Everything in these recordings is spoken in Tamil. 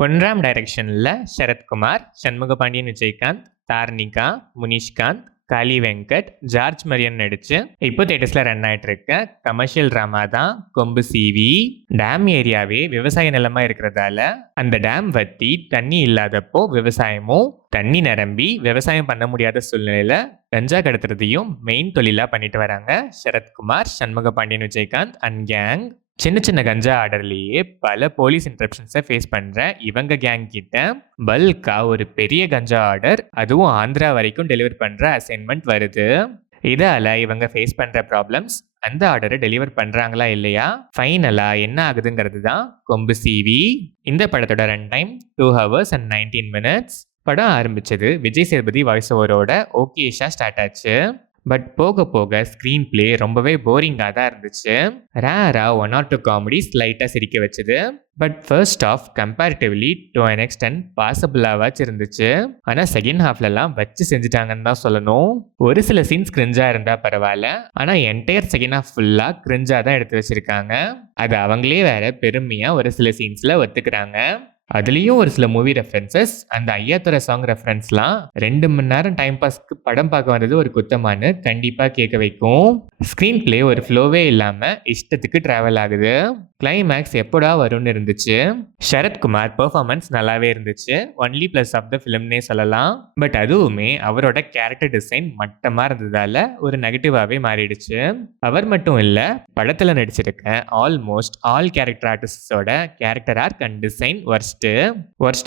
பொன்ராம் டைரக்ஷனில் சரத்குமார், சண்முகபாண்டியன், விஜயகாந்த், தார்னிகா, முனிஷ்காந்த், காளி வெங்கட், ஜார்ஜ் மரியன் நடிச்சு இப்போ தேட்டர்ஸ்ல ரன் ஆயிட்டு இருக்க கமர்ஷியல் டிராமா தான் கொம்பு சீவி. டேம் ஏரியாவே விவசாய நிலமா இருக்கிறதால அந்த டேம் வத்தி தண்ணி இல்லாதப்போ விவசாயமும், தண்ணி நிரம்பி விவசாயம் பண்ண முடியாத சூழ்நிலையில கஞ்சா கடத்துறதையும் மெயின் தொழிலா பண்ணிட்டு வராங்க சரத்குமார், சண்முகபாண்டியன், விஜயகாந்த் அண்ட் கேங். சின்ன சின்ன கஞ்சா ஆர்டர்லேயே பல போலீஸ் இன்டரப்ஷன்ஸை ஃபேஸ் பண்ணுற இவங்க கேங் கிட்ட பல்கா ஒரு பெரிய கஞ்சா ஆர்டர், அதுவும் ஆந்திரா வரைக்கும் டெலிவர் பண்ணுற அசைன்மெண்ட் வருது. இதால் இவங்க ஃபேஸ் பண்ணுற ப்ராப்ளம்ஸ், அந்த ஆர்டரை டெலிவர் பண்ணுறாங்களா இல்லையா, ஃபைனலாக என்ன ஆகுதுங்கிறது தான் கொம்பு சீவி. இந்த படத்தோட run time 2 hours and 19 minutes. படம் ஆரம்பிச்சது விஜய் சேதுபதி வாய்ஸ் ஓவரோட ஓகேஷா ஸ்டார்ட் ஆச்சு. பட் போக போக ஸ்க்ரீன் பிளே ரொம்பவே போரிங்காக தான் இருந்துச்சு. ரேராக 1 or 2 காமெடிஸ் லைட்டாக சிரிக்க வச்சுது. But first of comparatively to an extent பாசிபிளாவாச்சு இருந்துச்சு. ஆனால் செகண்ட் ஹாஃப்லலாம் வச்சு செஞ்சுட்டாங்கன்னு தான் சொல்லணும். ஒரு சில சீன்ஸ் கிரிஞ்சாக இருந்தால் பரவாயில்ல, ஆனால் என்டையர் செகண்ட் ஹாஃப் ஃபுல்லாக கிரிஞ்சாக தான் எடுத்து வச்சிருக்காங்க. அது அவங்களே வேற பெருமையாக ஒரு சில சீன்ஸில் ஒத்துக்கிறாங்க. அதுலேயும் ஒரு சில மூவி ரெஃபரன்சஸ், அந்த ஐயாத்துறை சாங் ரெஃபரன்ஸ்லாம் 2 மணி நேரம் டைம் பாஸ்க்கு படம் பார்க்க வந்தது ஒரு குத்தமானு கண்டிப்பாக கேட்க வைக்கும். ஸ்க்ரீன் பிளே ஒரு ஃப்ளோவே இல்லாமல் இஷ்டத்துக்கு ட்ராவல் ஆகுது. கிளைமேக்ஸ் எப்படா வரும்னு இருந்துச்சு. சரத்குமார் பெர்ஃபார்மன்ஸ் நல்லாவே இருந்துச்சு, ஒன்லி ப்ளஸ் ஆஃப் த ஃபிலிம்னே சொல்லலாம். பட் அதுவுமே அவரோட கேரக்டர் டிசைன் மட்டமாக இருந்ததால ஒரு நெகட்டிவாகவே மாறிடுச்சு. அவர் மட்டும் இல்லை, படத்தில் நடிச்சிருக்க ஆல்மோஸ்ட் ஆல் கேரக்டர் ஆர்டிஸ்டோட character arc and design worst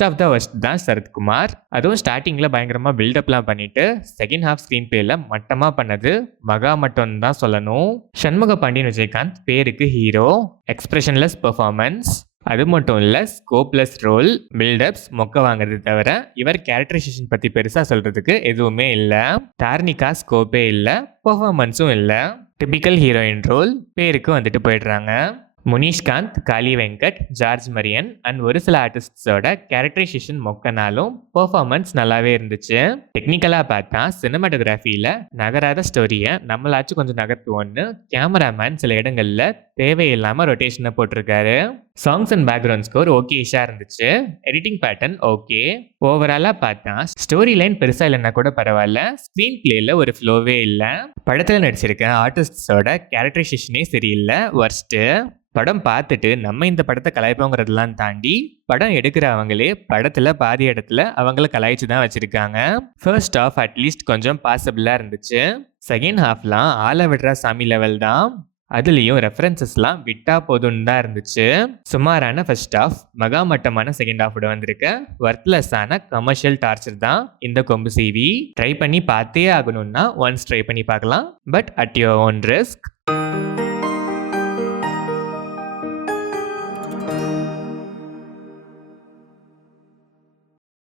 of the worst தான் சரத்குமார். அதுவும் ஸ்டார்டிங்கில் பயங்கரமாக பில்டப்லாம் பண்ணிட்டு செகண்ட் ஹாஃப் ஸ்க்ரீன் பிளேல மட்டமாக பண்ணது மகா மட்டும் தான் சொல்லணும். சண்முகபாண்டியன், விஜயகாந்த் பேருக்கு ஹீரோ, எக்ஸ்பிரஷன்லெஸ் பெர்ஃபார்மன்ஸ். அது மட்டும் இல்லை, ஸ்கோப்லெஸ் ரோல், பில்டப்ஸ் மொக்க வாங்குறது தவிர இவர் கேரக்டரைசேஷன் பற்றி பெருசாக சொல்கிறதுக்கு எதுவுமே இல்லை. தார்னிகா ஸ்கோப்பே இல்லை, பெர்ஃபார்மன்ஸும் இல்லை. டிபிக்கல் ஹீரோயின் ரோல், பேருக்கு வந்துட்டு போயிடுறாங்க. முனிஷ்காந்த், காளி வெங்கட், ஜார்ஜ் மரியன் அண்ட் ஒரு சில ஆர்டிஸ்டோட கேரக்டரைசேஷன் மொக்கனாலும் பெர்ஃபார்மன்ஸ் நல்லாவே இருந்துச்சு. டெக்னிக்கலாக பார்த்தா சினிமாட்டோகிராஃபியில் நகராத ஸ்டோரியை நம்மளாச்சும் கொஞ்சம் நகர்த்துவோன்னு கேமராமேன் சில இடங்களில் தேவையில்லாமல் ரொட்டேஷனை போட்டிருக்காரு. சாங்ஸ் அண்ட் பேக்ரவுண்ட் ஸ்கோர் ஓகேஷாக இருந்துச்சு. Editing pattern okay. ஓவராலாக பார்த்தா ஸ்டோரி லைன் பெருசாக இல்லைன்னா கூட பரவாயில்ல, ஸ்க்ரீன் பிளேயில் ஒரு ஃப்ளோவே இல்லை. படத்தில் நடிச்சிருக்க ஆர்டிஸ்டோட கேரக்டரைசேஷனே சரியில்லை, வர்ஸ்ட்டு. படம் பார்த்துட்டு நம்ம இந்த படத்தை கலாய்ப்போங்கிறதெல்லாம் தாண்டி படம் எடுக்கிறவங்களே படத்தில் பாதி இடத்துல அவங்கள கலாய்ச்சி தான் வச்சுருக்காங்க. ஃபர்ஸ்ட் ஆஃப் அட்லீஸ்ட் கொஞ்சம் பாசிபிளாக இருந்துச்சு. செகண்ட் ஹாஃப்லாம் ஆள விடுற சாமி லெவல் தான். அதுலேயும் ரெஃபரன்சஸ்லாம் விட்டா போதும்னு தான் இருந்துச்சு. சுமாரான ஃபர்ஸ்ட் ஆஃப், மகாமட்டமான செகண்ட் ஆஃபோட வந்திருக்க ஒர்த்லெஸ்ஸான கமர்ஷியல் டார்ச்சர் தான் இந்த கொம்பு சீவி. ட்ரை பண்ணி பார்த்தே ஆகணும்னா ஒன்ஸ் ட்ரை பண்ணி பார்க்கலாம், but at your own risk.